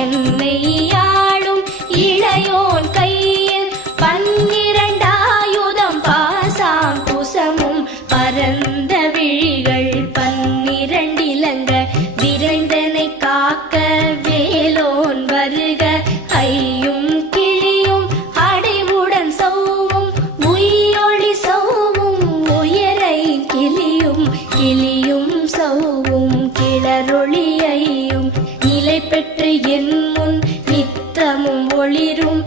என்னை ஆளும் இளையோன் கையில் 12 ஆயுதம் பாசாம் குசமும் பரந்த விழிகள் 12 இலங்க விரைந்தனை காக்க வேலோன் வருக ஐயும் கிளியும் அடைவுடன் சௌவும் உயிரொளி சௌவும் உயரை கிளியும் கிளியும் சௌவும் கிளரொளியையும் நிலை பெற்று என் முன் நித்தமும் ஒளிரும்